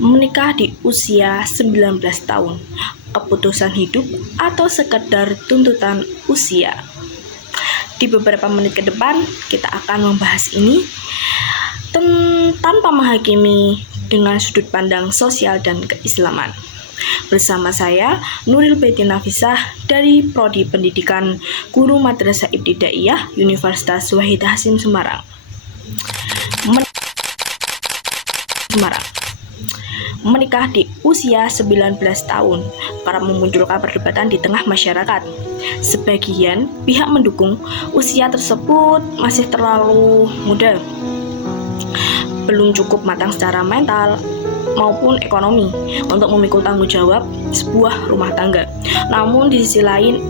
Menikah di usia 19 tahun, keputusan hidup atau sekedar tuntutan usia? Di beberapa menit ke depan kita akan membahas ini tanpa menghakimi dengan sudut pandang sosial dan keislaman. Bersama saya Nuril Beti Nafisah dari Prodi Pendidikan Guru Madrasah Ibtidaiyah Universitas Wahid Hasim Semarang. Menikah di usia 19 tahun kerap memunculkan perdebatan di tengah masyarakat. Sebagian pihak mendukung usia tersebut masih terlalu muda, belum cukup matang secara mental maupun ekonomi untuk memikul tanggung jawab sebuah rumah tangga. Namun di sisi lain,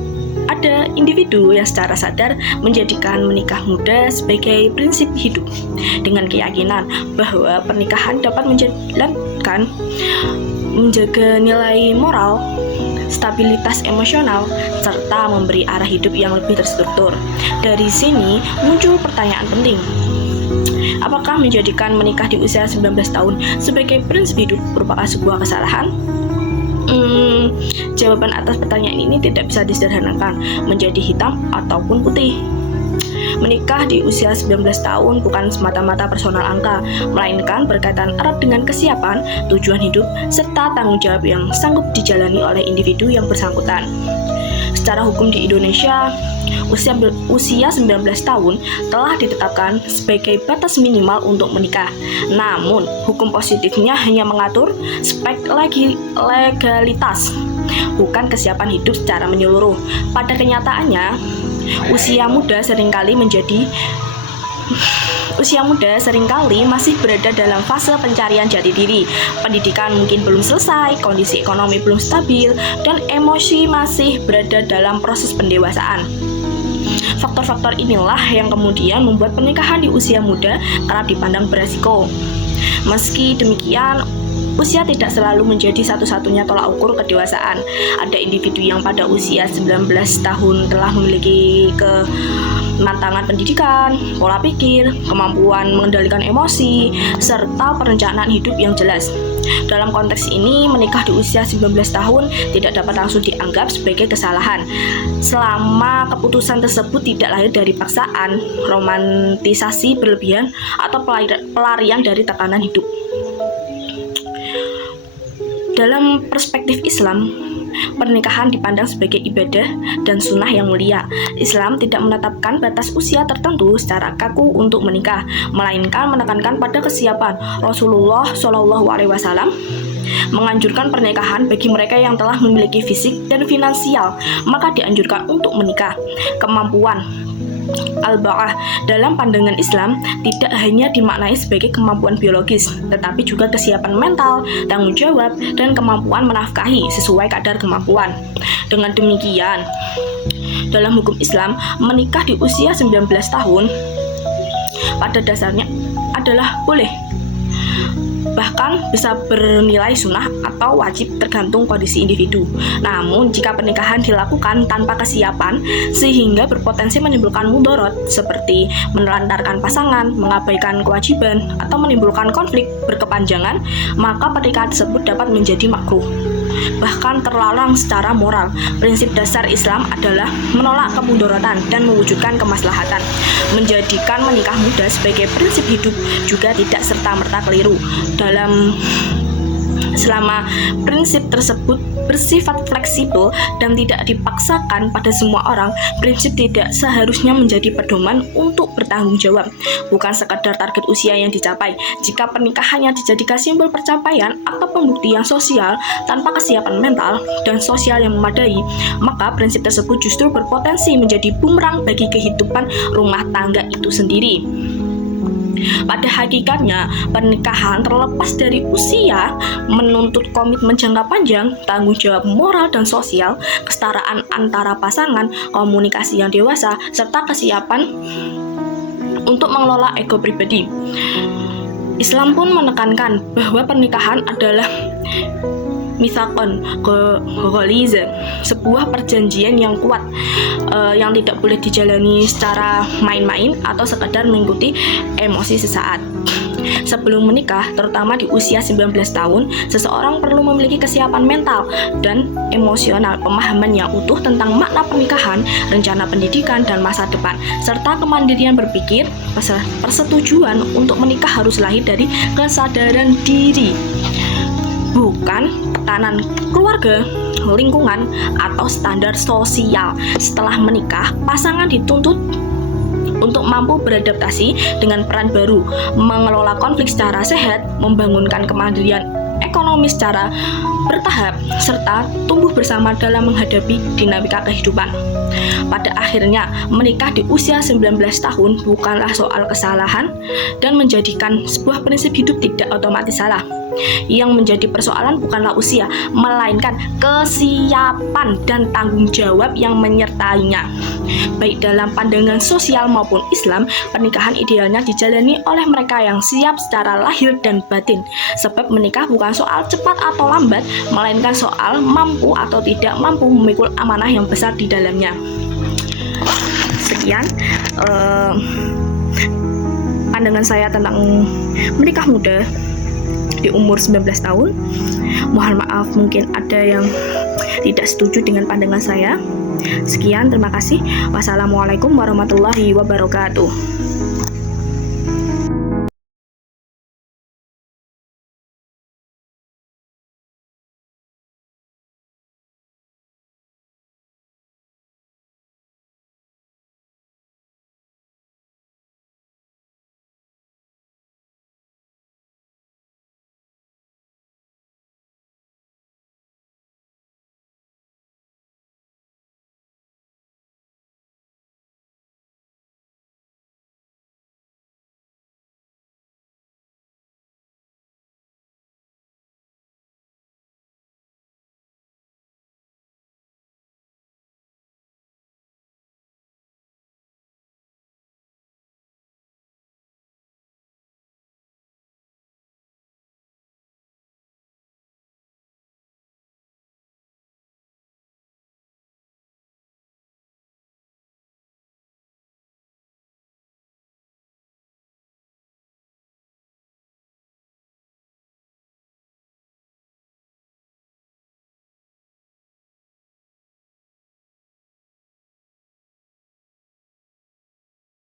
ada individu yang secara sadar menjadikan menikah muda sebagai prinsip hidup dengan keyakinan bahwa pernikahan dapat menjaga nilai moral, stabilitas emosional, serta memberi arah hidup yang lebih terstruktur. Dari sini muncul pertanyaan penting. Apakah menjadikan menikah di usia 19 tahun sebagai prinsip hidup merupakan sebuah kesalahan? Jawaban atas pertanyaan ini tidak bisa disederhanakan menjadi hitam ataupun putih. Menikah di usia 19 tahun bukan semata-mata personal angka, melainkan berkaitan erat dengan kesiapan, tujuan hidup, serta tanggung jawab yang sanggup dijalani oleh individu yang bersangkutan. Secara hukum di Indonesia, usia 19 tahun telah ditetapkan sebagai batas minimal untuk menikah. Namun, hukum positifnya hanya mengatur spek legalitas, bukan kesiapan hidup secara menyeluruh. Pada kenyataannya, usia muda seringkali masih berada dalam fase pencarian jati diri. Pendidikan mungkin belum selesai, kondisi ekonomi belum stabil, dan emosi masih berada dalam proses pendewasaan. Faktor-faktor inilah yang kemudian membuat pernikahan di usia muda kerap dipandang beresiko. Meski demikian, usia tidak selalu menjadi satu-satunya tolak ukur kedewasaan. Ada individu yang pada usia 19 tahun telah memiliki kematangan pendidikan, pola pikir, kemampuan mengendalikan emosi, serta perencanaan hidup yang jelas. Dalam konteks ini, menikah di usia 19 tahun tidak dapat langsung dianggap sebagai kesalahan selama keputusan tersebut tidak lahir dari paksaan, romantisasi berlebihan, atau pelarian dari tekanan hidup. Dalam perspektif Islam, pernikahan dipandang sebagai ibadah dan sunnah yang mulia. Islam tidak menetapkan batas usia tertentu secara kaku untuk menikah, melainkan menekankan pada kesiapan. Rasulullah SAW menganjurkan pernikahan bagi mereka yang telah memiliki fisik dan finansial, maka dianjurkan untuk menikah. Kemampuan Al-Ba'ah dalam pandangan Islam tidak hanya dimaknai sebagai kemampuan biologis, tetapi juga kesiapan mental, tanggung jawab, dan kemampuan menafkahi sesuai kadar kemampuan. Dengan demikian, dalam hukum Islam, menikah di usia 19 tahun pada dasarnya adalah boleh, bahkan bisa bernilai sunnah atau wajib tergantung kondisi individu. Namun, jika pernikahan dilakukan tanpa kesiapan sehingga berpotensi menimbulkan mudarat seperti menelantarkan pasangan, mengabaikan kewajiban, atau menimbulkan konflik berkepanjangan, maka pernikahan tersebut dapat menjadi makruh, bahkan terlarang secara moral. Prinsip dasar Islam adalah menolak kemudaratan dan mewujudkan kemaslahatan. Menjadikan menikah muda sebagai prinsip hidup juga tidak serta-merta keliru. Selama prinsip tersebut bersifat fleksibel dan tidak dipaksakan pada semua orang, prinsip tidak seharusnya menjadi pedoman untuk bertanggung jawab, bukan sekadar target usia yang dicapai. Jika pernikahannya dijadikan simbol percapaian atau pembuktian sosial tanpa kesiapan mental dan sosial yang memadai, maka prinsip tersebut justru berpotensi menjadi bumerang bagi kehidupan rumah tangga itu sendiri. Pada hakikatnya, pernikahan terlepas dari usia menuntut komitmen jangka panjang, tanggung jawab moral dan sosial, kesetaraan antara pasangan, komunikasi yang dewasa, serta kesiapan untuk mengelola ego pribadi. Islam pun menekankan bahwa pernikahan adalah mitsaqan ghaliz, sebuah perjanjian yang kuat yang tidak boleh dijalani secara main-main atau sekadar mengikuti emosi sesaat. Sebelum menikah, terutama di usia 19 tahun, seseorang perlu memiliki kesiapan mental dan emosional, pemahaman yang utuh tentang makna pernikahan, rencana pendidikan, dan masa depan, serta kemandirian berpikir. Persetujuan untuk menikah harus lahir dari kesadaran diri, bukan tekanan keluarga, lingkungan, atau standar sosial. Setelah menikah, pasangan dituntut untuk mampu beradaptasi dengan peran baru, mengelola konflik secara sehat, membangunkan kemandirian ekonomi secara bertahap, serta tumbuh bersama dalam menghadapi dinamika kehidupan. Pada akhirnya, menikah di usia 19 tahun bukanlah soal kesalahan dan menjadikan sebuah prinsip hidup tidak otomatis salah. Yang menjadi persoalan bukanlah usia, melainkan kesiapan dan tanggung jawab yang menyertainya. Baik dalam pandangan sosial maupun Islam, pernikahan idealnya dijalani oleh mereka yang siap secara lahir dan batin. Sebab menikah bukan soal cepat atau lambat, melainkan soal mampu atau tidak mampu memikul amanah yang besar di dalamnya. Sekian pandangan saya tentang menikah muda di umur 19 tahun. Mohon maaf mungkin ada yang tidak setuju dengan pandangan saya. Sekian, terima kasih. Wassalamualaikum warahmatullahi wabarakatuh.